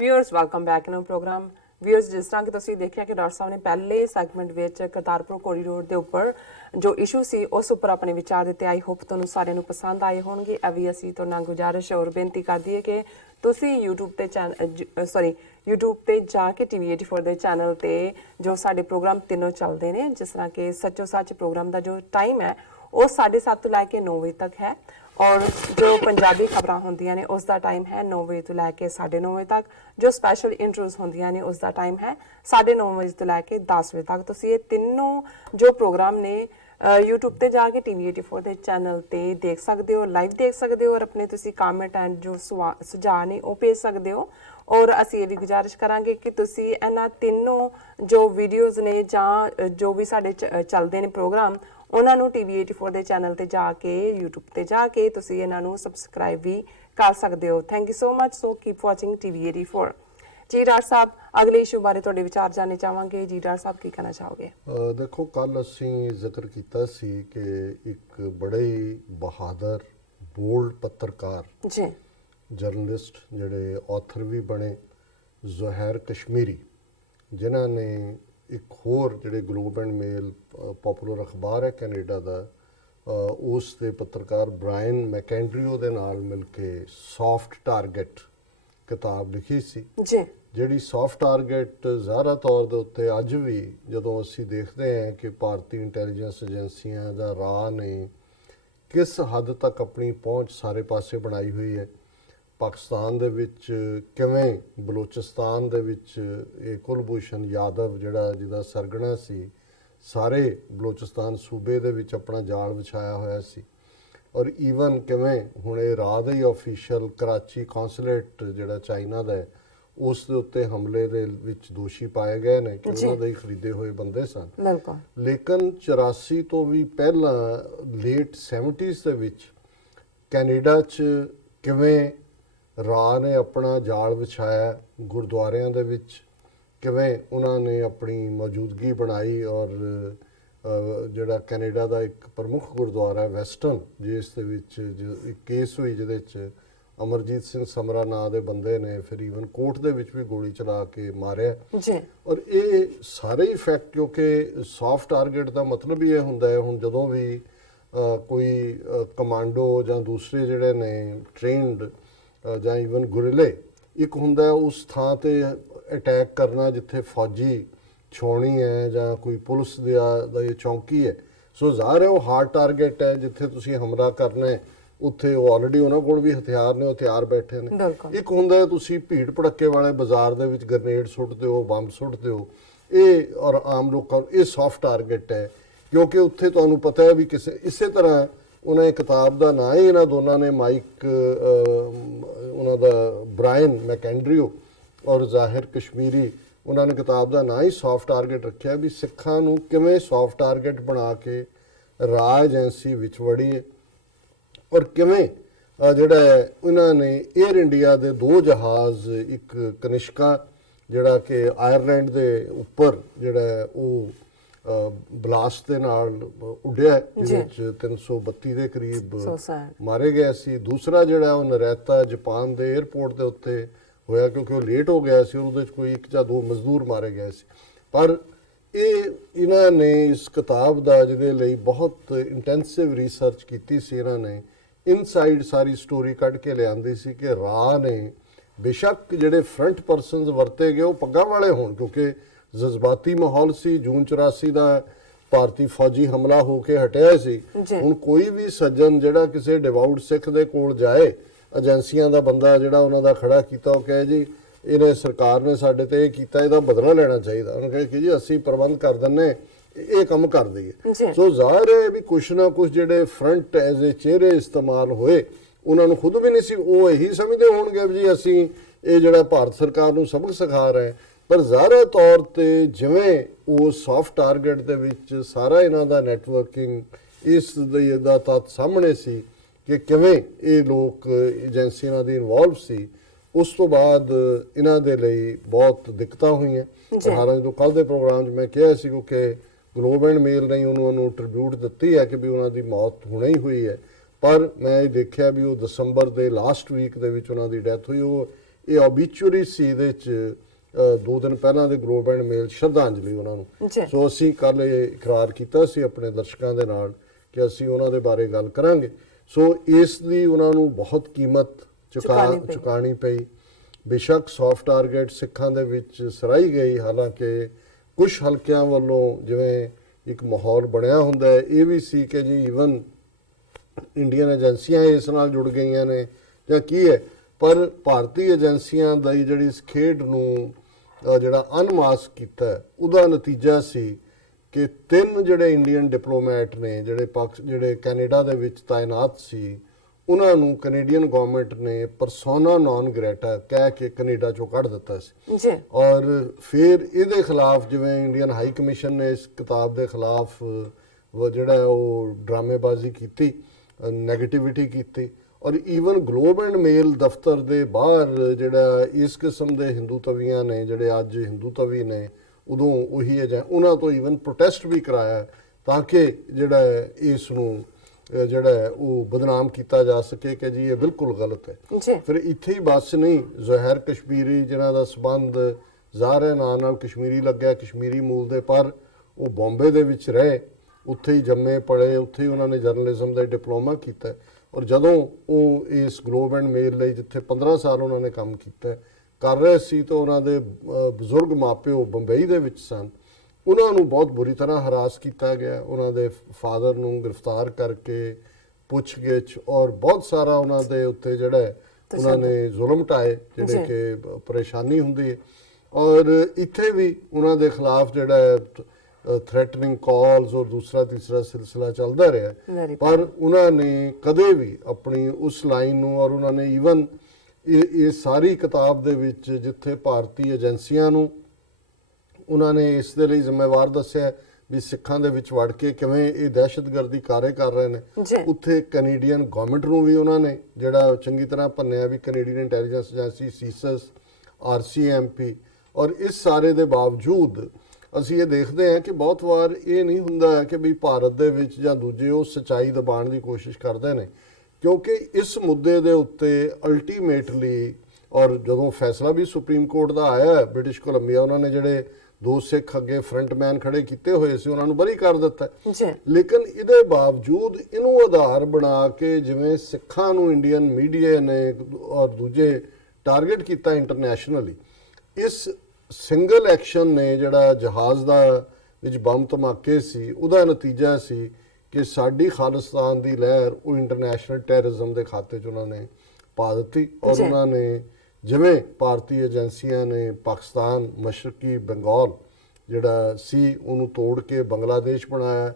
Viewers welcome back in programme viewers जिस तरह कि तुसीं देखिया कि डॉक्टर साहब ने पहले सैगमेंट विच करतारपुर कोरीडोर के उपर जो इशू सी उस उपर अपने विचार दिते। आई होप तुहानूं सारिਆਂ ਨੂੰ पसंद आए होणगे। अभी असीं तुहाडे नाल गुजारिश और बेनती कर दईए कि तुसीं यूट्यूब ते यूट्यूब ते जाके TV84 ਦੇ ਚੈਨਲ ਤੇ जो साडे प्रोग्राम तीनों चलते हैं, जिस तरह कि सच्चो सच प्रोग्राम का जो टाइम है वो 7:30 तो लैके 9 बजे तक है और जो पंजाबी खबर होंदियां ने उसका टाइम है 9 बजे तो लैके 9:30 बजे तक। जो स्पैशल इंटरव्यूज होंदियां ने उसका टाइम है 9:30 बजे तो लैके 10 बजे तक। तुसीं ये तीनों जो प्रोग्राम ने यूट्यूब ते जाके TV84 ਦੇ ਚੈਨਲ ਤੇ देख सकते हो, लाइव देख सकते हो और अपने तुसीं कमेंट एंड जो सुझाव ने वो भेज सकते हो। और असीं ये भी गुजारिश करांगे कि तुसीं इन्हां तीनों जो वीडियोज़ ने जां जो भी साडे चलदे ने प्रोग्राम उन्हां नूं TV84 ਦੇ ਚੈਨਲ ਤੇ जाके यूट्यूब ते जाके तुसीं इन्हां नूं सबसक्राइब भी कर सकते हो। Thank you so much. So keep watching TV84। जी डॉक्टर साहब, अगले इशू बारे तुहाडे विचार जानने चाहांगे। जी डॉक्टर साहब की कहना चाहोगे? देखो, कल असीं जिक्र कीता सी कि एक बड़े ही बहादुर बोल्ड पत्रकार जी जर्नलिस्ट जिहड़े ऑथर भी बने ज़ोहैर कश्मीरी, जिन्हां ने एक होर जिहड़े ग्लोब एंड मेल पॉपुलर अखबार है कैनेडा दा उस दे पत्रकार ब्रायन मैकेंड्रियो दे नाल मिल के सॉफ्ट टारगेट किताब लिखी सी। जी ਜਿਹੜੀ ਸੌਫਟ ਟਾਰਗੇਟ ਜ਼ਾਹਰਾ ਤੌਰ ਦੇ ਉੱਤੇ ਅੱਜ ਵੀ ਜਦੋਂ ਅਸੀਂ ਦੇਖਦੇ ਹਾਂ ਕਿ ਭਾਰਤੀ ਇੰਟੈਲੀਜੈਂਸ ਏਜੰਸੀਆਂ ਦਾ ਰਾਹ ਨੇ ਕਿਸ ਹੱਦ ਤੱਕ ਆਪਣੀ ਪਹੁੰਚ ਸਾਰੇ ਪਾਸੇ ਬਣਾਈ ਹੋਈ ਹੈ। ਪਾਕਿਸਤਾਨ ਦੇ ਵਿੱਚ ਕਿਵੇਂ ਬਲੋਚਿਸਤਾਨ ਦੇ ਵਿੱਚ ਇਹ ਕੁਲਭੂਸ਼ਣ ਯਾਦਵ ਜਿਹੜਾ ਜਿਹਦਾ ਸਰਗਣਾ ਸੀ ਸਾਰੇ ਬਲੋਚਿਸਤਾਨ ਸੂਬੇ ਦੇ ਵਿੱਚ ਆਪਣਾ ਜਾਲ ਵਿਛਾਇਆ ਹੋਇਆ ਸੀ। ਔਰ ਈਵਨ ਕਿਵੇਂ ਹੁਣ ਇਹ ਰਾਹ ਦਾ ਹੀ ਆਫੀਸ਼ੀਅਲ ਕਰਾਚੀ ਕੌਂਸੂਲੇਟ ਜਿਹੜਾ ਚਾਈਨਾ ਦਾ ਹੈ ਉਸ ਦੇ ਉੱਤੇ ਹਮਲੇ ਦੇ ਵਿੱਚ ਦੋਸ਼ੀ ਪਾਏ ਗਏ ਨੇ ਕਿ ਉਹਨਾਂ ਦੇ ਹੀ ਖਰੀਦੇ ਹੋਏ ਬੰਦੇ ਸਨ। ਲੇਕਿਨ 84 ਤੋਂ ਵੀ ਪਹਿਲਾਂ ਲੇਟ 70s ਦੇ ਵਿੱਚ ਕੈਨੇਡਾ 'ਚ ਕਿਵੇਂ ਰਾਹ ਨੇ ਆਪਣਾ ਜਾਲ ਵਿਛਾਇਆ ਗੁਰਦੁਆਰਿਆਂ ਦੇ ਵਿੱਚ, ਕਿਵੇਂ ਉਹਨਾਂ ਨੇ ਆਪਣੀ ਮੌਜੂਦਗੀ ਬਣਾਈ। ਔਰ ਜਿਹੜਾ ਕੈਨੇਡਾ ਦਾ ਇੱਕ ਪ੍ਰਮੁੱਖ ਗੁਰਦੁਆਰਾ ਵੈਸਟਰਨ ਜਿਸ ਦੇ ਵਿੱਚ ਇੱਕ ਕੇਸ ਹੋਈ ਜਿਹਦੇ 'ਚ ਅਮਰਜੀਤ ਸਿੰਘ ਸਮਰਾ ਨਾਂ ਦੇ ਬੰਦੇ ਨੇ ਫਿਰ ਈਵਨ ਕੋਰਟ ਦੇ ਵਿੱਚ ਵੀ ਗੋਲੀ ਚਲਾ ਕੇ ਮਾਰਿਆ ਜੀ। ਔਰ ਇਹ ਸਾਰੇ ਹੀ ਫੈਕਟ, ਕਿਉਂਕਿ ਸੌਫਟ ਟਾਰਗੇਟ ਦਾ ਮਤਲਬ ਹੀ ਇਹ ਹੁੰਦਾ ਹੈ ਹੁਣ ਜਦੋਂ ਵੀ ਕੋਈ ਕਮਾਂਡੋ ਜਾਂ ਦੂਸਰੇ ਜਿਹੜੇ ਨੇ ਟ੍ਰੇਨਡ ਜਾਂ ਈਵਨ ਗੁਰਿਲੇ, ਇੱਕ ਹੁੰਦਾ ਉਸ ਥਾਂ ਤੇ ਅਟੈਕ ਕਰਨਾ ਜਿੱਥੇ ਫੌਜੀ ਛਾਉਣੀ ਹੈ ਜਾਂ ਕੋਈ ਪੁਲਿਸ ਦਾ ਇਹ ਚੌਂਕੀ ਹੈ। ਸੋ ਜ਼ਾਹਰ ਹੈ ਉਹ ਹਾਰਡ ਟਾਰਗੇਟ ਹੈ ਜਿੱਥੇ ਤੁਸੀਂ ਹਮਲਾ ਕਰਨਾ ਹੈ। ਉੱਥੇ ਉਹ ਆਲਰੇਡੀ ਉਹਨਾਂ ਕੋਲ ਵੀ ਹਥਿਆਰ ਨੇ, ਉਹ ਹਥਿਆਰ ਬੈਠੇ ਨੇ। ਇੱਕ ਹੁੰਦਾ ਤੁਸੀਂ ਭੀੜ ਭੜੱਕੇ ਵਾਲੇ ਬਾਜ਼ਾਰ ਦੇ ਵਿੱਚ ਗ੍ਰਨੇਡ ਸੁੱਟਦੇ ਹੋ, ਬੰਬ ਸੁੱਟਦੇ ਹੋ, ਇਹ ਔਰ ਆਮ ਲੋਕਾਂ ਨੂੰ ਇਹ ਸੌਫਟ ਟਾਰਗੇਟ ਹੈ ਕਿਉਂਕਿ ਉੱਥੇ ਤੁਹਾਨੂੰ ਪਤਾ ਹੈ ਵੀ ਕਿਸੇ ਇਸੇ ਤਰ੍ਹਾਂ ਉਹਨਾਂ ਇਹ ਕਿਤਾਬ ਦਾ ਨਾਂ ਹੀ ਇਹਨਾਂ ਦੋਨਾਂ ਨੇ ਮਾਈਕ ਉਹਨਾਂ ਦਾ ਬ੍ਰਾਇਨ ਮੈਕੈਂਡਰੀਓ ਔਰ ਜ਼ਾਹਿਰ ਕਸ਼ਮੀਰੀ, ਉਹਨਾਂ ਨੇ ਕਿਤਾਬ ਦਾ ਨਾਂ ਹੀ ਸੌਫਟ ਟਾਰਗੇਟ ਰੱਖਿਆ ਵੀ ਸਿੱਖਾਂ ਨੂੰ ਕਿਵੇਂ ਸੌਫਟ ਟਾਰਗੇਟ ਬਣਾ ਕੇ ਰਾਜ ਏਜੰਸੀ ਵਿੱਚ ਵੜੀ ਹੈ ਔਰ ਕਿਵੇਂ ਜਿਹੜਾ ਇਹਨਾਂ ਨੇ ਏਅਰ ਇੰਡੀਆ ਦੇ 2 ਜਹਾਜ਼, ਇੱਕ ਕਨਿਸ਼ਕਾ ਜਿਹੜਾ ਕਿ ਆਇਰਲੈਂਡ ਦੇ ਉੱਪਰ ਜਿਹੜਾ ਉਹ ਬਲਾਸਟ ਦੇ ਨਾਲ ਉੱਡਿਆ ਜਿਹਦੇ ਵਿੱਚ 332 ਦੇ ਕਰੀਬ ਮਾਰੇ ਗਏ ਸੀ। ਦੂਸਰਾ ਜਿਹੜਾ ਉਹ ਨਰੈਤਾ ਜਾਪਾਨ ਦੇ 에ਅਰਪੋਰਟ ਦੇ ਉੱਤੇ ਹੋਇਆ ਕਿਉਂਕਿ ਉਹ ਲੇਟ ਹੋ ਗਿਆ ਸੀ ਔਰ ਉਹਦੇ 'ਚ ਕੋਈ 1 ਜਾਂ 2 ਮਜ਼ਦੂਰ ਮਾਰੇ ਗਏ ਸੀ। ਪਰ ਇਹਨਾਂ ਨੇ ਇਸ ਕਿਤਾਬ ਦਾ ਜਿਹਦੇ ਲਈ ਬਹੁਤ ਇੰਟੈਂਸਿਵ ਰਿਸਰਚ ਕੀਤੀ ਸੀ, ਇਹਨਾਂ ਨੇ ਇਨਸਾਈਡ ਸਾਰੀ ਸਟੋਰੀ ਕੱਢ ਕੇ ਲਿਆਂਦੀ ਸੀ ਕਿ ਰਾਹ ਨੇ ਬੇਸ਼ੱਕ ਜਿਹੜੇ ਫਰੰਟ ਪਰਸਨਸ ਵਰਤੇ ਗਏ ਉਹ ਪੱਗਾਂ ਵਾਲੇ ਹੋਣ ਕਿਉਂਕਿ ਜਜ਼ਬਾਤੀ ਮਾਹੌਲ ਸੀ। ਜੂਨ 84 ਦਾ ਭਾਰਤੀ ਫੌਜੀ ਹਮਲਾ ਹੋ ਕੇ ਹਟਿਆ ਸੀ। ਹੁਣ ਕੋਈ ਵੀ ਸੱਜਣ ਜਿਹੜਾ ਕਿਸੇ ਡਿਵਾਊਟ ਸਿੱਖ ਦੇ ਕੋਲ ਜਾਏ, ਏਜੰਸੀਆਂ ਦਾ ਬੰਦਾ ਜਿਹੜਾ ਉਹਨਾਂ ਦਾ ਖੜਾ ਕੀਤਾ, ਉਹ ਕਹੇ ਜੀ ਇਹਨੇ ਸਰਕਾਰ ਨੇ ਸਾਡੇ ਤੇ ਇਹ ਕੀਤਾ, ਇਹਦਾ ਬਦਲਾ ਲੈਣਾ ਚਾਹੀਦਾ। ਉਹਨੇ ਕਹੇ ਕਿ ਜੀ ਅਸੀਂ ਪ੍ਰਬੰਧ ਕਰ ਦਿੰਨੇ, ਇਹ ਕੰਮ ਕਰ ਦਈਏ। ਸੋ ਜ਼ਾਹਿਰ ਹੈ ਵੀ ਕੁਛ ਨਾ ਕੁਛ ਜਿਹੜੇ ਫਰੰਟ ਐਜ਼ ਏ ਚਿਹਰੇ ਇਸਤੇਮਾਲ ਹੋਏ ਉਹਨਾਂ ਨੂੰ ਖੁਦ ਵੀ ਨਹੀਂ ਸੀ, ਉਹ ਇਹੀ ਸਮਝਦੇ ਹੋਣਗੇ ਵੀ ਜੀ ਅਸੀਂ ਇਹ ਜਿਹੜਾ ਭਾਰਤ ਸਰਕਾਰ ਨੂੰ ਸਬਕ ਸਿਖਾ ਰਹੇ। ਪਰ ਜ਼ਾਹਰਾ ਤੌਰ ਤੇ ਜਿਵੇਂ ਉਹ ਸੌਫਟ ਟਾਰਗੇਟ ਦੇ ਵਿੱਚ ਸਾਰਾ ਇਹਨਾਂ ਦਾ ਨੈਟਵਰਕਿੰਗ ਇਸ ਦਾ ਤੱਥ ਸਾਹਮਣੇ ਸੀ ਕਿ ਕਿਵੇਂ ਇਹ ਲੋਕ ਏਜੰਸੀਆਂ ਦੀ ਇਨਵੋਲਵ ਸੀ। ਉਸ ਤੋਂ ਬਾਅਦ ਇਹਨਾਂ ਦੇ ਲਈ ਬਹੁਤ ਦਿੱਕਤਾਂ ਹੋਈਆਂ। ਹਾਲਾਂਕਿ ਜੋ ਕੱਲ੍ਹ ਦੇ ਪ੍ਰੋਗਰਾਮ 'ਚ ਮੈਂ ਕਿਹਾ ਸੀ ਕਿਉਂਕਿ ਗਲੋਬ ਐਂਡ ਮੇਲ ਨੇ ਉਹਨੂੰ ਟ੍ਰਿਬਿਊਟ ਦਿੱਤੀ ਹੈ ਕਿ ਵੀ ਉਹਨਾਂ ਦੀ ਮੌਤ ਹੁਣੇ ਹੀ ਹੋਈ ਹੈ, ਪਰ ਮੈਂ ਇਹ ਦੇਖਿਆ ਵੀ ਉਹ ਦਸੰਬਰ ਦੇ ਲਾਸਟ ਵੀਕ ਦੇ ਵਿੱਚ ਉਹਨਾਂ ਦੀ ਡੈਥ ਹੋਈ। ਉਹ ਇਹ ਓਬੀਚੁਰੀ ਸੀ ਇਹਦੇ ਚ 2 ਦਿਨ ਪਹਿਲਾਂ ਦੇ ਗਲੋਬ ਐਂਡ ਮੇਲ ਸ਼ਰਧਾਂਜਲੀ ਉਹਨਾਂ ਨੂੰ। ਜੀ। ਸੋ ਅਸੀਂ ਕੱਲ ਇਹ ਇਕਰਾਰ ਕੀਤਾ ਸੀ ਆਪਣੇ ਦਰਸ਼ਕਾਂ ਦੇ ਨਾਲ ਕਿ ਅਸੀਂ ਉਹਨਾਂ ਦੇ ਬਾਰੇ ਗੱਲ ਕਰਾਂਗੇ। ਸੋ ਇਸ ਦੀ ਉਹਨਾਂ ਨੂੰ ਬਹੁਤ ਕੀਮਤ ਚੁਕਾਣੀ ਪਈ। ਬੇਸ਼ੱਕ ਸੌਫਟ ਟਾਰਗੇਟ ਸਿੱਖਾਂ ਦੇ ਵਿੱਚ ਸਰਾਈ ਗਈ, ਹਾਲਾਂਕਿ ਕੁਝ ਹਲਕਿਆਂ ਵੱਲੋਂ ਜਿਵੇਂ ਇੱਕ ਮਾਹੌਲ ਬਣਿਆ ਹੁੰਦਾ ਹੈ ਇਹ ਵੀ ਸੀ ਕਿ ਜੀ ਈਵਨ ਇੰਡੀਅਨ ਏਜੰਸੀਆਂ ਇਸ ਨਾਲ ਜੁੜ ਗਈਆਂ ਨੇ ਜਾਂ ਕੀ ਹੈ, ਪਰ ਭਾਰਤੀ ਏਜੰਸੀਆਂ ਦਾ ਜਿਹੜੀ ਇਸ ਖੇਡ ਨੂੰ ਜਿਹੜਾ ਅਨਮਾਸਕ ਕੀਤਾ ਉਹਦਾ ਨਤੀਜਾ ਸੀ ਕਿ 3 ਜਿਹੜੇ ਇੰਡੀਅਨ ਡਿਪਲੋਮੈਟ ਨੇ ਜਿਹੜੇ ਕੈਨੇਡਾ ਦੇ ਵਿੱਚ ਤਾਇਨਾਤ ਸੀ, ਉਹਨਾਂ ਨੂੰ ਕੈਨੇਡੀਅਨ ਗਵਰਨਮੈਂਟ ਨੇ ਪਰਸੋਨਾ ਨਾਨ ਗ੍ਰੇਟਾ ਕਹਿ ਕੇ ਕੈਨੇਡਾ ਚੋਂ ਕੱਢ ਦਿੱਤਾ ਸੀ ਜੀ। ਔਰ ਫਿਰ ਇਹਦੇ ਖਿਲਾਫ ਜਿਵੇਂ ਇੰਡੀਅਨ ਹਾਈ ਕਮਿਸ਼ਨ ਨੇ ਇਸ ਕਿਤਾਬ ਦੇ ਖਿਲਾਫ ਜਿਹੜਾ ਉਹ ਡਰਾਮੇਬਾਜ਼ੀ ਕੀਤੀ, ਨੈਗੇਟਿਵਿਟੀ ਕੀਤੀ, ਔਰ ਈਵਨ ਗਲੋਬ ਐਂਡ ਮੇਲ ਦਫ਼ਤਰ ਦੇ ਬਾਹਰ ਜਿਹੜਾ ਇਸ ਕਿਸਮ ਦੇ ਹਿੰਦੂ ਤਵੀਆਂ ਨੇ ਜਿਹੜੇ ਅੱਜ ਹਿੰਦੂ ਤਵੀ ਨੇ ਉਦੋਂ ਉਹੀ ਹੈ ਉਹਨਾਂ ਤੋਂ ਈਵਨ ਪ੍ਰੋਟੈਸਟ ਵੀ ਕਰਾਇਆ ਤਾਂ ਕਿ ਜਿਹੜਾ ਇਸ ਨੂੰ ਜਿਹੜਾ ਉਹ ਬਦਨਾਮ ਕੀਤਾ ਜਾ ਸਕੇ ਕਿ ਜੀ ਇਹ ਬਿਲਕੁਲ ਗਲਤ ਹੈ। ਫਿਰ ਇੱਥੇ ਹੀ ਬਸ ਨਹੀਂ, ਜ਼ੁਹੈਰ ਕਸ਼ਮੀਰੀ ਜਿਨ੍ਹਾਂ ਦਾ ਸਬੰਧ ਜ਼ਾਹਰ ਨਾਂ ਨਾਲ ਕਸ਼ਮੀਰੀ ਲੱਗਿਆ, ਕਸ਼ਮੀਰੀ ਮੂਲ ਦੇ, ਪਰ ਉਹ ਬੰਬੇ ਦੇ ਵਿੱਚ ਰਹੇ, ਉੱਥੇ ਹੀ ਜੰਮੇ ਪੜ੍ਹੇ, ਉੱਥੇ ਹੀ ਉਹਨਾਂ ਨੇ ਜਰਨਲਿਜ਼ਮ ਦਾ ਡਿਪਲੋਮਾ ਕੀਤਾ। ਔਰ ਜਦੋਂ ਉਹ ਇਸ ਗਲੋਬ ਐਂਡ ਮੇਲ ਲਈ ਜਿੱਥੇ 15 ਸਾਲ ਉਹਨਾਂ ਨੇ ਕੰਮ ਕੀਤਾ ਕਰ ਰਹੇ ਸੀ ਤਾਂ ਉਹਨਾਂ ਦੇ ਬਜ਼ੁਰਗ ਮਾਪਿਓ ਬੰਬਈ ਦੇ ਵਿੱਚ ਸਨ, ਉਹਨਾਂ ਨੂੰ ਬਹੁਤ ਬੁਰੀ ਤਰ੍ਹਾਂ ਹਰਾਸ ਕੀਤਾ ਗਿਆ। ਉਹਨਾਂ ਦੇ ਫਾਦਰ ਨੂੰ ਗ੍ਰਿਫਤਾਰ ਕਰਕੇ ਪੁੱਛਗਿੱਛ ਔਰ ਬਹੁਤ ਸਾਰਾ ਉਹਨਾਂ ਦੇ ਉੱਤੇ ਜਿਹੜਾ ਉਹਨਾਂ ਨੇ ਜ਼ੁਲਮ ਢਾਏ ਜਿਹੜੇ ਕਿ ਪਰੇਸ਼ਾਨੀ ਹੁੰਦੀ ਹੈ। ਔਰ ਇੱਥੇ ਵੀ ਉਹਨਾਂ ਦੇ ਖਿਲਾਫ ਜਿਹੜਾ ਥ੍ਰੈਟਨਿੰਗ ਕਾਲਸ ਔਰ ਦੂਸਰਾ ਤੀਸਰਾ ਸਿਲਸਿਲਾ ਚੱਲਦਾ ਰਿਹਾ, ਪਰ ਉਹਨਾਂ ਨੇ ਕਦੇ ਵੀ ਆਪਣੀ ਉਸ ਲਾਈਨ ਨੂੰ, ਔਰ ਉਹਨਾਂ ਨੇ ਈਵਨ ਇਹ ਸਾਰੀ ਕਿਤਾਬ ਦੇ ਵਿੱਚ ਜਿੱਥੇ ਭਾਰਤੀ ਏਜੰਸੀਆਂ ਨੂੰ ਉਹਨਾਂ ਨੇ ਇਸ ਦੇ ਲਈ ਜ਼ਿੰਮੇਵਾਰ ਦੱਸਿਆ ਵੀ ਸਿੱਖਾਂ ਦੇ ਵਿੱਚ ਵੜ ਕੇ ਕਿਵੇਂ ਇਹ ਦਹਿਸ਼ਤਗਰਦੀ ਕਾਰੇ ਕਰ ਰਹੇ ਨੇ, ਉੱਥੇ ਕੈਨੇਡੀਅਨ ਗਵਰਨਮੈਂਟ ਨੂੰ ਵੀ ਉਹਨਾਂ ਨੇ ਜਿਹੜਾ ਚੰਗੀ ਤਰ੍ਹਾਂ ਭੰਨਿਆ ਵੀ ਕੈਨੇਡੀਅਨ ਇੰਟੈਲੀਜੈਂਸ ਏਜੰਸੀ ਸੀਸਸ, RCMP। ਔਰ ਇਸ ਸਾਰੇ ਦੇ ਬਾਵਜੂਦ ਅਸੀਂ ਇਹ ਦੇਖਦੇ ਹਾਂ ਕਿ ਬਹੁਤ ਵਾਰ ਇਹ ਨਹੀਂ ਹੁੰਦਾ ਕਿ ਵੀ ਭਾਰਤ ਦੇ ਵਿੱਚ ਜਾਂ ਦੂਜੇ ਉਹ ਸੱਚਾਈ ਦਬਾਉਣ ਦੀ ਕੋਸ਼ਿਸ਼ ਕਰਦੇ ਨੇ, ਕਿਉਂਕਿ ਇਸ ਮੁੱਦੇ ਦੇ ਉੱਤੇ ਅਲਟੀਮੇਟਲੀ ਔਰ ਜਦੋਂ ਫੈਸਲਾ ਵੀ ਸੁਪਰੀਮ ਕੋਰਟ ਦਾ ਆਇਆ ਬ੍ਰਿਟਿਸ਼ ਕੋਲੰਬੀਆ, ਉਹਨਾਂ ਨੇ ਜਿਹੜੇ 2 ਸਿੱਖ ਅੱਗੇ ਫਰੰਟਮੈਨ ਖੜੇ ਕੀਤੇ ਹੋਏ ਸੀ ਉਹਨਾਂ ਨੂੰ ਬਰੀ ਕਰ ਦਿੱਤਾ। ਲੇਕਿਨ ਇਹਦੇ ਬਾਵਜੂਦ ਇਹਨੂੰ ਆਧਾਰ ਬਣਾ ਕੇ ਜਿਵੇਂ ਸਿੱਖਾਂ ਨੂੰ ਇੰਡੀਅਨ ਮੀਡੀਆ ਨੇ ਔਰ ਦੂਜੇ ਟਾਰਗੇਟ ਕੀਤਾ ਇੰਟਰਨੈਸ਼ਨਲੀ, ਇਸ ਸਿੰਗਲ ਐਕਸ਼ਨ ਨੇ ਜਿਹੜਾ ਜਹਾਜ਼ ਦਾ ਵਿੱਚ ਬੰਬ ਧਮਾਕੇ ਸੀ ਉਹਦਾ ਨਤੀਜਾ ਸੀ ਕਿ ਸਾਡੀ ਖਾਲਿਸਤਾਨ ਦੀ ਲਹਿਰ ਉਹ ਇੰਟਰਨੈਸ਼ਨਲ ਟੈਰਰਿਜ਼ਮ ਦੇ ਖਾਤੇ 'ਚ ਉਹਨਾਂ ਨੇ ਪਾ ਦਿੱਤੀ। ਔਰ ਉਹਨਾਂ ਨੇ ਜਿਵੇਂ ਭਾਰਤੀ ਏਜੰਸੀਆਂ ਨੇ ਪਾਕਿਸਤਾਨ ਮਸ਼ਰਕੀ ਬੰਗਾਲ ਜਿਹੜਾ ਸੀ ਉਹਨੂੰ ਤੋੜ ਕੇ ਬੰਗਲਾਦੇਸ਼ ਬਣਾਇਆ,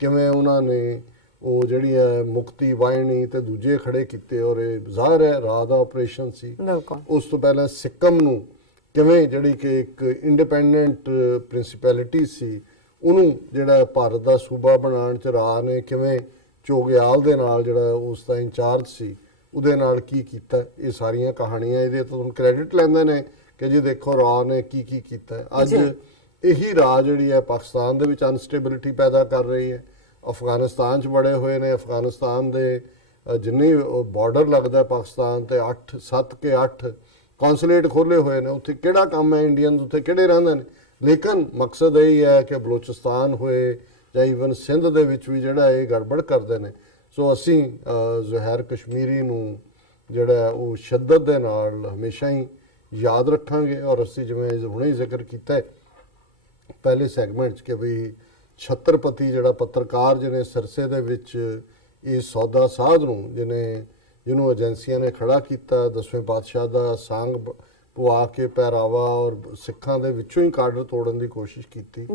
ਕਿਵੇਂ ਉਹਨਾਂ ਨੇ ਉਹ ਜਿਹੜੀ ਹੈ ਮੁਕਤੀ ਵਾਹਿਨੀ ਤੇ ਦੂਜੇ ਖੜੇ ਕੀਤੇ, ਔਰ ਇਹ ਜ਼ਾਹਿਰ ਹੈ ਰਾਹ ਦਾ ਆਪਰੇਸ਼ਨ ਸੀ। ਉਸ ਤੋਂ ਪਹਿਲਾਂ ਸਿੱਕਮ ਨੂੰ ਕਿਵੇਂ ਜਿਹੜੀ ਕਿ ਇੱਕ ਇੰਡੀਪੈਂਡੈਂਟ ਪ੍ਰਿੰਸੀਪੈਲਿਟੀ ਸੀ ਉਹਨੂੰ ਜਿਹੜਾ ਭਾਰਤ ਦਾ ਸੂਬਾ ਬਣਾਉਣ 'ਚ ਰਾਹ ਨੇ ਕਿਵੇਂ ਚੋਗਿਆਲ ਦੇ ਨਾਲ ਜਿਹੜਾ ਉਸ ਦਾ ਇੰਚਾਰਜ ਸੀ ਉਹਦੇ ਨਾਲ ਕੀ ਕੀਤਾ, ਇਹ ਸਾਰੀਆਂ ਕਹਾਣੀਆਂ ਇਹਦੇ ਤੋਂ ਹੁਣ ਕ੍ਰੈਡਿਟ ਲੈਂਦੇ ਨੇ ਕਿ ਜੀ ਦੇਖੋ ਰਾਹ ਨੇ ਕੀ ਕੀਤਾ। ਅੱਜ ਇਹੀ ਰਾਹ ਜਿਹੜੀ ਹੈ ਪਾਕਿਸਤਾਨ ਦੇ ਵਿੱਚ ਅਨਸਟੇਬਿਲਿਟੀ ਪੈਦਾ ਕਰ ਰਹੀ ਹੈ, ਅਫਗਾਨਿਸਤਾਨ 'ਚ ਬੜੇ ਹੋਏ ਨੇ। ਅਫਗਾਨਿਸਤਾਨ ਦੇ ਜਿੰਨੀ ਬਾਰਡਰ ਲੱਗਦਾ ਪਾਕਿਸਤਾਨ ਤੇ 7 ਕੌਂਸੂਲੇਟ ਖੋਲੇ ਹੋਏ ਨੇ, ਉੱਥੇ ਕਿਹੜਾ ਕੰਮ ਹੈ ਇੰਡੀਅਨਸ ਉੱਥੇ ਕਿਹੜੇ ਰਹਿੰਦੇ ਨੇ। ਲੇਕਿਨ ਮਕਸਦ ਇਹ ਹੈ ਕਿ ਬਲੋਚਿਸਤਾਨ ਹੋਏ ਜਾਂ ਈਵਨ ਸਿੰਧ ਦੇ ਵਿੱਚ ਵੀ ਜਿਹੜਾ ਇਹ ਗੜਬੜ ਕਰਦੇ ਨੇ। ਸੋ ਅਸੀਂ ਜ਼ੁਹੈਰ ਕਸ਼ਮੀਰੀ ਨੂੰ ਜਿਹੜਾ ਉਹ ਸ਼ਿੱਦਤ ਦੇ ਨਾਲ ਹਮੇਸ਼ਾ ਹੀ ਯਾਦ ਰੱਖਾਂਗੇ। ਔਰ ਅਸੀਂ ਜਿਵੇਂ ਹੁਣੇ ਜ਼ਿਕਰ ਕੀਤਾ ਪਹਿਲੇ ਸੈਗਮੈਂਟ 'ਚ ਕਿ ਵੀ ਛਤਰਪਤੀ ਜਿਹੜਾ ਪੱਤਰਕਾਰ ਜਿਹਨੇ ਸਿਰਸੇ ਦੇ ਵਿੱਚ ਇਹ ਸੌਦਾ ਸਾਧ ਨੂੰ ਜਿਹਨੂੰ ਏਜੰਸੀਆਂ ਨੇ ਖੜਾ ਕੀਤਾ, 10ਵੇਂ ਪਾਤਸ਼ਾਹ ਦਾ ਸੰਗ ਪਵਾ ਕੇ ਪਹਿਰਾਵਾ ਔਰ ਸਿੱਖਾਂ ਦੇ ਵਿੱਚੋਂ ਹੀ ਕਾਡਰ ਤੋੜਨ ਦੀ ਕੋਸ਼ਿਸ਼ ਕੀਤੀ।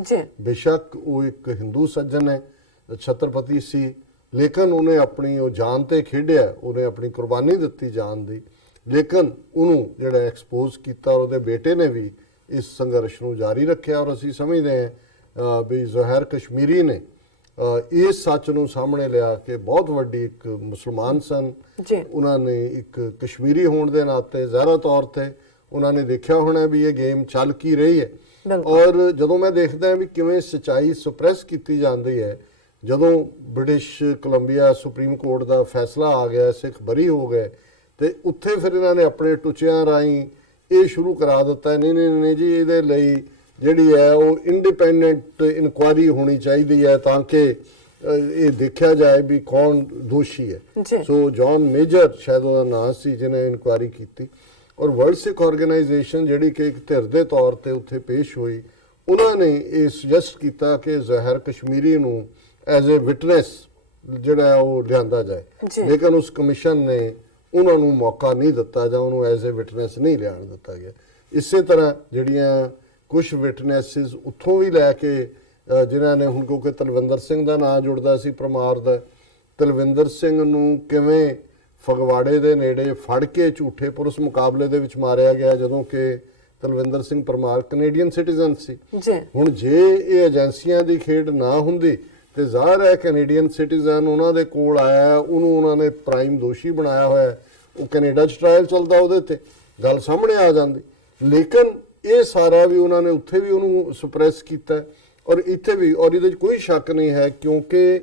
ਬੇਸ਼ੱਕ ਉਹ ਇੱਕ ਹਿੰਦੂ ਸੱਜਣ ਹੈ, ਛਤਰਪਤੀ ਸੀ, ਲੇਕਿਨ ਉਹਨੇ ਆਪਣੀ ਉਹ ਜਾਨ ਤੇ ਖੇਡਿਆ, ਉਹਨੇ ਆਪਣੀ ਕੁਰਬਾਨੀ ਦਿੱਤੀ ਜਾਨ ਦੀ, ਲੇਕਿਨ ਉਹਨੂੰ ਜਿਹੜਾ ਐਕਸਪੋਜ਼ ਕੀਤਾ ਔਰ ਉਹਦੇ ਬੇਟੇ ਨੇ ਵੀ ਇਸ ਸੰਘਰਸ਼ ਨੂੰ ਜਾਰੀ ਰੱਖਿਆ। ਔਰ ਅਸੀਂ ਸਮਝਦੇ ਹਾਂ ਵੀ ਜ਼ੁਹੈਰ ਕਸ਼ਮੀਰੀ ਨੇ ਇਸ ਸੱਚ ਨੂੰ ਸਾਹਮਣੇ ਲਿਆ ਕਿ ਬਹੁਤ ਵੱਡੀ ਇੱਕ ਮੁਸਲਮਾਨ ਸਨ, ਉਹਨਾਂ ਨੇ ਇੱਕ ਕਸ਼ਮੀਰੀ ਹੋਣ ਦੇ ਨਾਤੇ ਜ਼ਾਹਿਰ ਤੌਰ ਤੇ ਉਹਨਾਂ ਨੇ ਦੇਖਿਆ ਹੋਣਾ ਵੀ ਇਹ ਗੇਮ ਚੱਲ ਕੀ ਰਹੀ ਹੈ। ਔਰ ਜਦੋਂ ਮੈਂ ਦੇਖਦਾ ਵੀ ਕਿਵੇਂ ਸੱਚਾਈ ਸੁਪਰੈਸ ਕੀਤੀ ਜਾਂਦੀ ਹੈ, ਜਦੋਂ ਬ੍ਰਿਟਿਸ਼ ਕੋਲੰਬੀਆ ਸੁਪਰੀਮ ਕੋਰਟ ਦਾ ਫੈਸਲਾ ਆ ਗਿਆ, ਸਿੱਖ ਬਰੀ ਹੋ ਗਏ, ਤੇ ਉੱਥੇ ਫਿਰ ਇਹਨਾਂ ਨੇ ਆਪਣੇ ਟੁਚਿਆਂ ਰਾਹੀਂ ਇਹ ਸ਼ੁਰੂ ਕਰਾ ਦਿੱਤਾ, ਨਹੀਂ ਨਹੀਂ ਨਹੀਂ ਜੀ ਇਹਦੇ ਲਈ ਜਿਹੜੀ ਹੈ ਉਹ ਇੰਡੀਪੈਂਡੈਂਟ ਇਨਕੁਆਇਰੀ ਹੋਣੀ ਚਾਹੀਦੀ ਹੈ ਤਾਂ ਕਿ ਇਹ ਦੇਖਿਆ ਜਾਏ ਵੀ ਕੌਣ ਦੋਸ਼ੀ ਹੈ। ਸੋ ਜੌਨ ਮੇਜਰ ਸ਼ਾਇਦ ਉਹਦਾ ਨਾਂ ਸੀ ਜਿਹਨੇ ਇਨਕੁਆਇਰੀ ਕੀਤੀ, ਔਰ ਵਰਲਡ ਸਿੱਖ ਆਰਗੇਨਾਈਜੇਸ਼ਨ ਜਿਹੜੀ ਕਿ ਇੱਕ ਧਿਰ ਦੇ ਤੌਰ ਤੇ ਉੱਥੇ ਪੇਸ਼ ਹੋਈ, ਉਹਨਾਂ ਨੇ ਇਹ ਸੁਜੈਸਟ ਕੀਤਾ ਕਿ ਜ਼ਹਿਰ ਕਸ਼ਮੀਰੀ ਨੂੰ ਐਜ਼ ਏ ਵਿਟਨੈਸ ਜਿਹੜਾ ਉਹ ਲਿਆਂਦਾ ਜਾਏ, ਲੇਕਿਨ ਉਸ ਕਮਿਸ਼ਨ ਨੇ ਉਹਨਾਂ ਨੂੰ ਮੌਕਾ ਨਹੀਂ ਦਿੱਤਾ ਜਾਂ ਉਹਨੂੰ ਐਜ਼ ਏ ਵਿਟਨੈਸ ਨਹੀਂ ਲਿਆਉਣ ਦਿੱਤਾ ਗਿਆ। ਇਸੇ ਤਰ੍ਹਾਂ ਜਿਹੜੀਆਂ ਕੁਝ ਵਿਟਨੈਸਿਸ ਉੱਥੋਂ ਵੀ ਲੈ ਕੇ ਜਿਨ੍ਹਾਂ ਨੇ ਹੁਣ, ਕਿਉਂਕਿ ਤਲਵਿੰਦਰ ਸਿੰਘ ਦਾ ਨਾਂ ਜੁੜਦਾ ਸੀ ਪਰਮਾਰ ਦਾ, ਤਲਵਿੰਦਰ ਸਿੰਘ ਨੂੰ ਕਿਵੇਂ ਫਗਵਾੜੇ ਦੇ ਨੇੜੇ ਫੜ ਕੇ ਝੂਠੇ ਪੁਲਿਸ ਮੁਕਾਬਲੇ ਦੇ ਵਿੱਚ ਮਾਰਿਆ ਗਿਆ ਜਦੋਂ ਕਿ ਤਲਵਿੰਦਰ ਸਿੰਘ ਪਰਮਾਰ ਕੈਨੇਡੀਅਨ ਸਿਟੀਜ਼ਨ ਸੀ। ਹੁਣ ਜੇ ਇਹ ਏਜੰਸੀਆਂ ਦੀ ਖੇਡ ਨਾ ਹੁੰਦੀ ਤੇ ਜ਼ਾਹਰ ਹੈ ਕੈਨੇਡੀਅਨ ਸਿਟੀਜ਼ਨ ਉਹਨਾਂ ਦੇ ਕੋਲ ਆਇਆ, ਉਹਨੂੰ ਉਹਨਾਂ ਨੇ ਪ੍ਰਾਈਮ ਦੋਸ਼ੀ ਬਣਾਇਆ ਹੋਇਆ, ਉਹ ਕੈਨੇਡਾ 'ਚ ਟ੍ਰਾਇਲ ਚੱਲਦਾ, ਉਹਦੇ ਤੇ ਗੱਲ ਸਾਹਮਣੇ ਆ ਜਾਂਦੀ। ਲੇਕਿਨ ਇਹ ਸਾਰਾ ਵੀ ਉਹਨਾਂ ਨੇ ਉੱਥੇ ਵੀ ਉਹਨੂੰ ਸੁਪਰੈਸ ਕੀਤਾ ਔਰ ਇੱਥੇ ਵੀ, ਔਰ ਇਹਦੇ 'ਚ ਕੋਈ ਸ਼ੱਕ ਨਹੀਂ ਹੈ ਕਿਉਂਕਿ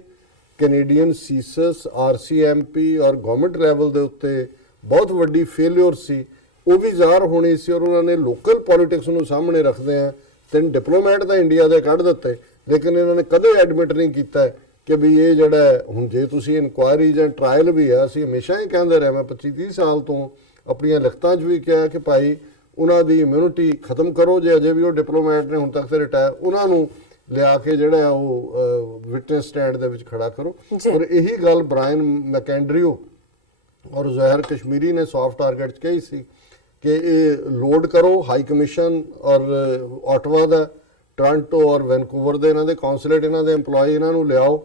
ਕੈਨੇਡੀਅਨ ਸੀਸਸ RCMP ਔਰ ਗਵਰਨਮੈਂਟ ਲੈਵਲ ਦੇ ਉੱਤੇ ਬਹੁਤ ਵੱਡੀ ਫੇਲਿਅਰ ਸੀ, ਉਹ ਵੀ ਜ਼ਾਹਰ ਹੋਣੀ ਸੀ। ਔਰ ਉਹਨਾਂ ਨੇ ਲੋਕਲ ਪੋਲਿਟਿਕਸ ਨੂੰ ਸਾਹਮਣੇ ਰੱਖਦੇ ਆ 3 ਡਿਪਲੋਮੈਟ ਤਾਂ ਇੰਡੀਆ ਦੇ ਕੱਢ ਦਿੱਤੇ, ਲੇਕਿਨ ਇਹਨਾਂ ਨੇ ਕਦੇ ਐਡਮਿਟ ਨਹੀਂ ਕੀਤਾ ਕਿ ਵੀ ਇਹ ਜਿਹੜਾ ਹੁਣ ਜੇ ਤੁਸੀਂ ਇਨਕੁਆਇਰੀ ਜਾਂ ਟ੍ਰਾਇਲ ਵੀ ਹੈ, ਅਸੀਂ ਹਮੇਸ਼ਾ ਹੀ ਕਹਿੰਦੇ ਰਹੇ, ਮੈਂ 25-30 ਸਾਲ ਤੋਂ ਆਪਣੀਆਂ ਲਿਖਤਾਂ 'ਚ ਵੀ ਕਿਹਾ ਕਿ ਭਾਈ ਉਹਨਾਂ ਦੀ ਇਮਿਊਨਿਟੀ ਖਤਮ ਕਰੋ, ਜੇ ਅਜੇ ਵੀ ਉਹ ਡਿਪਲੋਮੈਟ ਨੇ ਹੁਣ ਤੱਕ ਤੇ ਰਿਟਾਇਰ, ਉਹਨਾਂ ਨੂੰ ਲਿਆ ਕੇ ਜਿਹੜਾ ਉਹ ਵਿਟਨੈਸ ਸਟੈਂਡ ਦੇ ਵਿੱਚ ਖੜਾ ਕਰੋ। ਔਰ ਇਹੀ ਗੱਲ ਬ੍ਰਾਇਨ ਮੈਕੈਂਡਰੀਓ ਔਰ ਜ਼ਹਿਰ ਕਸ਼ਮੀਰੀ ਨੇ ਸੌਫਟ ਟਾਰਗੇਟ 'ਚ ਕਹੀ ਸੀ ਕਿ ਇਹ ਲੋਡ ਕਰੋ ਹਾਈ ਕਮਿਸ਼ਨ ਔਰ ਆਟਵਾ ਦਾ, ਟੋਰਾਂਟੋ ਔਰ ਵੈਨਕੂਵਰ ਦੇ ਇਹਨਾਂ ਦੇ ਕੌਂਸੂਲੇਟ, ਇਹਨਾਂ ਦੇ EMPLOYE, ਇਹਨਾਂ ਨੂੰ ਲਿਆਓ,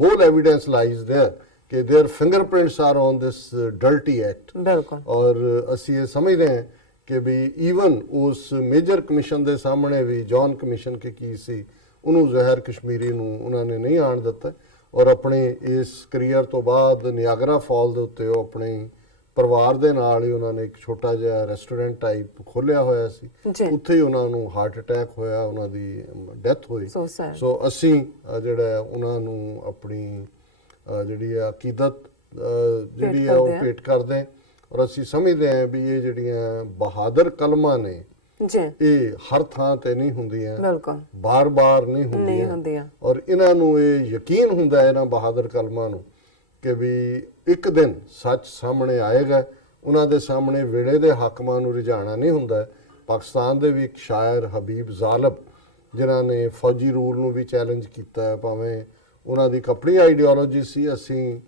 ਹੋਲ ਐਵੀਡੈਂਸ ਲਾਈਜ਼ देयर ਕਿ their fingerprints are on this dirty act. ਬਿਲਕੁਲ। ਔਰ ਅਸੀਂ ਇਹ ਸਮਝਦੇ ਹਾਂ ਕਿ ਵੀ ਈਵਨ ਉਸ ਮੇਜਰ ਕਮਿਸ਼ਨ ਦੇ ਸਾਹਮਣੇ ਵੀ ਜੌਨ ਕਮਿਸ਼ਨ ਕੀ ਸੀ, ਉਹਨੂੰ ਜ਼ਹਿਰ ਕਸ਼ਮੀਰੀ ਨੂੰ ਉਹਨਾਂ ਨੇ ਨਹੀਂ ਆਣ ਦਿੱਤਾ। ਔਰ ਆਪਣੇ ਇਸ ਕਰੀਅਰ ਤੋਂ ਬਾਅਦ ਨਿਆਗਰਾ ਫਾਲ ਦੇ ਉੱਤੇ ਉਹ ਆਪਣੇ ਪਰਿਵਾਰ ਦੇ ਨਾਲ ਹੀ ਉਹਨਾਂ ਨੇ ਇੱਕ ਛੋਟਾ ਜਿਹਾ ਰੈਸਟੋਰੈਂਟ ਟਾਈਪ ਖੋਲ੍ਹਿਆ ਹੋਇਆ ਸੀ, ਉੱਥੇ ਹੀ ਉਹਨਾਂ ਨੂੰ ਹਾਰਟ ਅਟੈਕ ਹੋਇਆ, ਉਹਨਾਂ ਦੀ ਡੈਥ ਹੋਈ। ਸੋ ਅਸੀਂ ਜਿਹੜਾ ਉਹਨਾਂ ਨੂੰ ਆਪਣੀ ਜਿਹੜੀ ਅਕੀਦਤ ਜਿਹੜੀ ਹੈ ਉਹ ਭੇਟ ਕਰਦੇ ਹਾਂ। ਔਰ ਅਸੀਂ ਸਮਝਦੇ ਹਾਂ ਵੀ ਇਹ ਜਿਹੜੀਆਂ ਬਹਾਦਰ ਕਲਮਾਂ ਨੇ ਇਹ ਹਰ ਥਾਂ ਤੇ ਨਹੀਂ ਹੁੰਦੀਆਂ, ਬਾਰ-ਬਾਰ ਨਹੀਂ ਹੁੰਦੀਆਂ, ਔਰ ਇਹਨਾਂ ਨੂੰ ਇਹ ਯਕੀਨ ਹੁੰਦਾ ਹੈ ਇਹਨਾਂ ਬਹਾਦਰ ਕਲਮਾਂ ਨੂੰ ਕਿ ਵੀ ਇੱਕ ਦਿਨ ਸੱਚ ਸਾਹਮਣੇ ਆਏਗਾ। ਉਹਨਾਂ ਦੇ ਸਾਹਮਣੇ ਵੇਲੇ ਦੇ ਹਾਕਮਾਂ ਨੂੰ ਰਿਝਾਣਾ ਨਹੀਂ ਹੁੰਦਾ। ਪਾਕਿਸਤਾਨ ਦੇ ਵੀ ਇੱਕ ਸ਼ਾਇਰ ਹਬੀਬ ਜ਼ਾਲਬ ਜਿਨ੍ਹਾਂ ਨੇ ਫੌਜੀ ਰੂਲ ਨੂੰ ਵੀ ਚੈਲੰਜ ਕੀਤਾ, ਭਾਵੇਂ ਉਹਨਾਂ ਦੀ ਆਪਣੀ ਆਈਡੀਓਲੋਜੀ ਸੀ, ਅਸੀਂ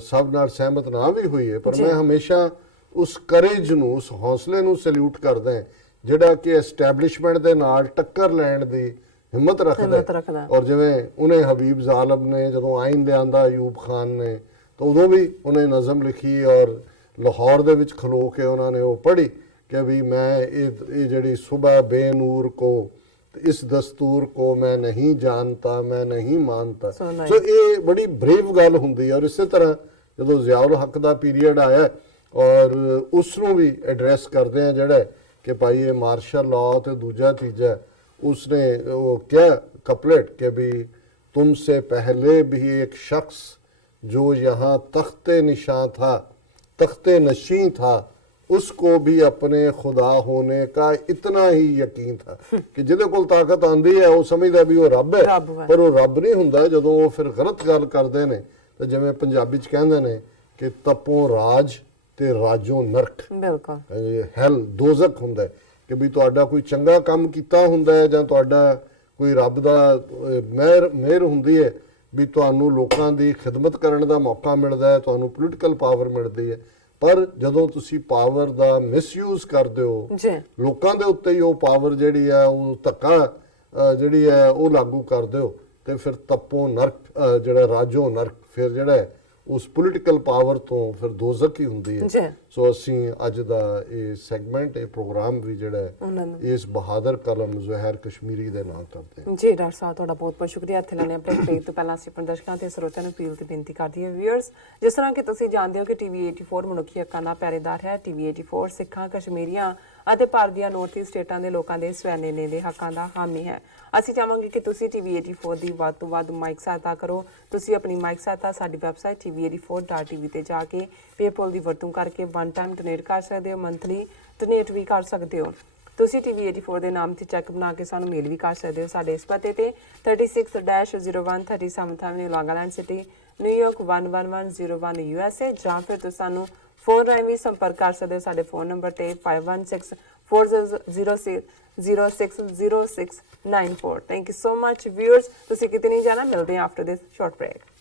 ਸਭ ਨਾਲ ਸਹਿਮਤ ਨਾ ਵੀ ਹੋਈਏ, ਪਰ ਮੈਂ ਹਮੇਸ਼ਾ ਉਸ ਕਰੇਜ ਨੂੰ, ਉਸ ਹੌਸਲੇ ਨੂੰ ਸੈਲੂਟ ਕਰਦਾ ਜਿਹੜਾ ਕਿ ਐਸਟੈਬਲਿਸ਼ਮੈਂਟ ਦੇ ਨਾਲ ਟੱਕਰ ਲੈਣ ਦੀ ਹਿੰਮਤ ਰੱਖਦਾ। ਔਰ ਜਿਵੇਂ ਉਹਨੇ ਹਬੀਬ ਜ਼ਾਲਬ ਨੇ ਜਦੋਂ ਆਇਨ ਲਿਆਂਦਾ ਅਯੂਬ ਖਾਨ ਨੇ, ਤਾਂ ਉਦੋਂ ਵੀ ਉਹਨੇ ਨਜ਼ਮ ਲਿਖੀ ਔਰ ਲਾਹੌਰ ਦੇ ਵਿੱਚ ਖਲੋ ਕੇ ਉਹਨਾਂ ਨੇ ਉਹ ਪੜ੍ਹੀ ਕਿ ਵੀ ਮੈਂ ਇਹ ਜਿਹੜੀ ਸੁਬਹ ਬੇਨੂਰ ਕੋ ਇਸ ਦਸਤੂਰ ਕੋ ਮੈਂ ਨਹੀਂ ਜਾਣਤਾ, ਮੈਂ ਨਹੀਂ ਮਾਨਤਾ। ਸੋ ਇਹ ਬੜੀ ਬਰੇਵ ਗੱਲ ਹੁੰਦੀ ਹੈ। ਔਰ ਇਸੇ ਤਰ੍ਹਾਂ ਜਦੋਂ ਜ਼ਿਆਉਲ ਹੱਕ ਦਾ ਪੀਰੀਅਡ ਆਇਆ ਔਰ ਉਸ ਨੂੰ ਵੀ ਐਡਰੈਸ ਕਰਦੇ ਆ ਜਿਹੜਾ ਕਿ ਭਾਈ ਇਹ ਮਾਰਸ਼ਲ ਲਾਅ ਤੇ ਦੂਜਾ ਤੀਜਾ, उसने वो क्या कपलेट के भी तुमसे पहले भी एक शख्स जो यहाँ तख्ते निशां था, तख्ते नशीं था, उसको भी अपने खुदा होने का इतना ही यकीन था कि ਜਿਹਦੇ ਕੋਲ ਤਾਕਤ ਆਂਦੀ ਹੈ ਉਹ ਸਮਝਦਾ ਵੀ ਉਹ ਰੱਬ ਹੈ, ਪਰ ਉਹ ਰੱਬ ਨਹੀਂ ਹੁੰਦਾ। ਜਦੋਂ ਉਹ ਫਿਰ ਗਲਤ ਗੱਲ ਕਰਦੇ ਨੇ ਤਾਂ ਜਿਵੇਂ ਪੰਜਾਬੀ ਚ ਕਹਿੰਦੇ ਨੇ ਕਿ ਤਪੋਂ ਰਾਜ ਤੇ ਰਾਜੋਂ ਨਰਕ, ਬਿਲਕੁਲ ਹੈਲ ਦੋਜ਼ਖ ਹੁੰਦਾ ਕਿ ਵੀ ਤੁਹਾਡਾ ਕੋਈ ਚੰਗਾ ਕੰਮ ਕੀਤਾ ਹੁੰਦਾ ਹੈ ਜਾਂ ਤੁਹਾਡਾ ਕੋਈ ਰੱਬ ਦਾ ਮਿਹਰ ਹੁੰਦੀ ਹੈ ਵੀ ਤੁਹਾਨੂੰ ਲੋਕਾਂ ਦੀ ਖਿਦਮਤ ਕਰਨ ਦਾ ਮੌਕਾ ਮਿਲਦਾ ਹੈ, ਤੁਹਾਨੂੰ ਪੋਲੀਟੀਕਲ ਪਾਵਰ ਮਿਲਦੀ ਹੈ। ਪਰ ਜਦੋਂ ਤੁਸੀਂ ਪਾਵਰ ਦਾ ਮਿਸਯੂਜ਼ ਕਰਦੇ ਹੋ, ਲੋਕਾਂ ਦੇ ਉੱਤੇ ਹੀ ਉਹ ਪਾਵਰ ਜਿਹੜੀ ਹੈ ਉਹ ਧੱਕਾ ਜਿਹੜੀ ਹੈ ਉਹ ਲਾਗੂ ਕਰਦੇ ਹੋ, ਤੇ ਫਿਰ ਤਪੋਂ ਨਰਕ ਜਿਹੜਾ ਰਾਜੋਂ ਨਰਕ, ਫਿਰ ਜਿਹੜਾ ਉਸ ਪੋਲੀਟੀਕਲ ਪਾਵਰ ਤੋਂ ਫਿਰ ਦੋਜ਼ਖ ਹੀ ਹੁੰਦੀ ਹੈ। ਸੋ ਅਸੀਂ ਅੱਜ ਦਾ ਇਹ ਸੈਗਮੈਂਟ, ਇਹ ਪ੍ਰੋਗਰਾਮ ਵੀ ਜਿਹੜਾ ਇਸ ਬਹਾਦਰ ਕਲਮ ਜ਼ਹਿਰ ਕਸ਼ਮੀਰੀ ਦੇ ਨਾਂ ਕਰਦੇ ਹਾਂ। ਜੀ ਡਾਕਟਰ ਸਾਹਿਬ, ਤੁਹਾਡਾ ਬਹੁਤ ਬਹੁਤ ਸ਼ੁਕਰੀਆ। ਇੱਥੇ ਲੈਣੇ ਆਪਣੇ ਬ੍ਰੇਕ ਤੋਂ ਪਹਿਲਾਂ ਅਸੀਂ ਆਪਣੇ ਦਰਸ਼ਕਾਂ ਤੇ ਸਰੋਤਿਆਂ ਨੂੰ ਅਪੀਲ ਤੇ ਬੇਨਤੀ ਕਰਦੀ ਹਾਂ ਵੀਅਰਸ, ਜਿਸ ਤਰ੍ਹਾਂ ਕਿ ਤੁਸੀਂ ਜਾਣਦੇ ਹੋ ਕਿ TV 84 ਮਨੁੱਖੀ ਹੱਕਾਂ ਦਾ ਪਹਿਰੇਦਾਰ ਹੈ। TV 84 ਸਿੱਖਾਂ, ਕਸ਼ਮੀਰੀਆਂ ਅਤੇ ਭਾਰਤ ਦੀਆਂ ਨਾਰਥ ਈਸਟ ਸਟੇਟਾਂ ਦੇ ਲੋਕਾਂ ਦੇ ਸਵੈ-ਨਿਰਣੇ ਦੇ ਹੱਕਾਂ ਦਾ ਹਾਮੀ ਹੈ। ਅਸੀਂ ਚਾਹਾਂਗੇ ਕਿ ਤੁਸੀਂ TV 84 ਦੀ ਵੱਧ ਤੋਂ ਵੱਧ ਮਾਈਕ ਸਹਾਇਤਾ ਕਰੋ। ਤੁਸੀਂ ਆਪਣੀ ਮਾਈਕ ਸਹਾਇਤਾ ਸਾਡੀ ਵੈਬਸਾਈਟ tv84.tv ਤੇ ਜਾ ਕੇ ਪੇਪਲ ਦੀ ਵਰਤੋਂ ਕਰਕੇ ਵਨ ਟਾਈਮ ਡੋਨੇਟ ਕਰ ਸਕਦੇ ਹੋ, ਮੰਥਲੀ ਡੋਨੇਟ ਵੀ ਕਰ ਸਕਦੇ ਹੋ। ਤੁਸੀਂ TV 84 ਦੇ ਨਾਮ ਤੇ ਚੈੱਕ ਬਣਾ ਕੇ ਸਾਨੂੰ ਮੇਲ ਵੀ ਕਰ ਸਕਦੇ ਹੋ ਸਾਡੇ ਇਸ ਪਤੇ ਤੇ 36-01 37th Avenue, Long Island City, New York 11101 USA, ਜਾਂ ਫਿਰ ਤੁਸੀਂ ਸਾਨੂੰ ਫੋਨ ਰਾਹੀਂ ਵੀ ਸੰਪਰਕ ਕਰ ਸਕਦੇ ਹੋ ਸਾਡੇ ਫੋਨ ਨੰਬਰ ਤੇ 5164060694। Thank you so much viewers. ਤੁਸੀਂ ਕਿਤੇ ਨਹੀਂ ਜਾਣਾ, ਮਿਲਦੇ ਹਾਂ ਆਫਟਰ ਦਿਸ ਸ਼ਾਰਟ ਬ੍ਰੇਕ।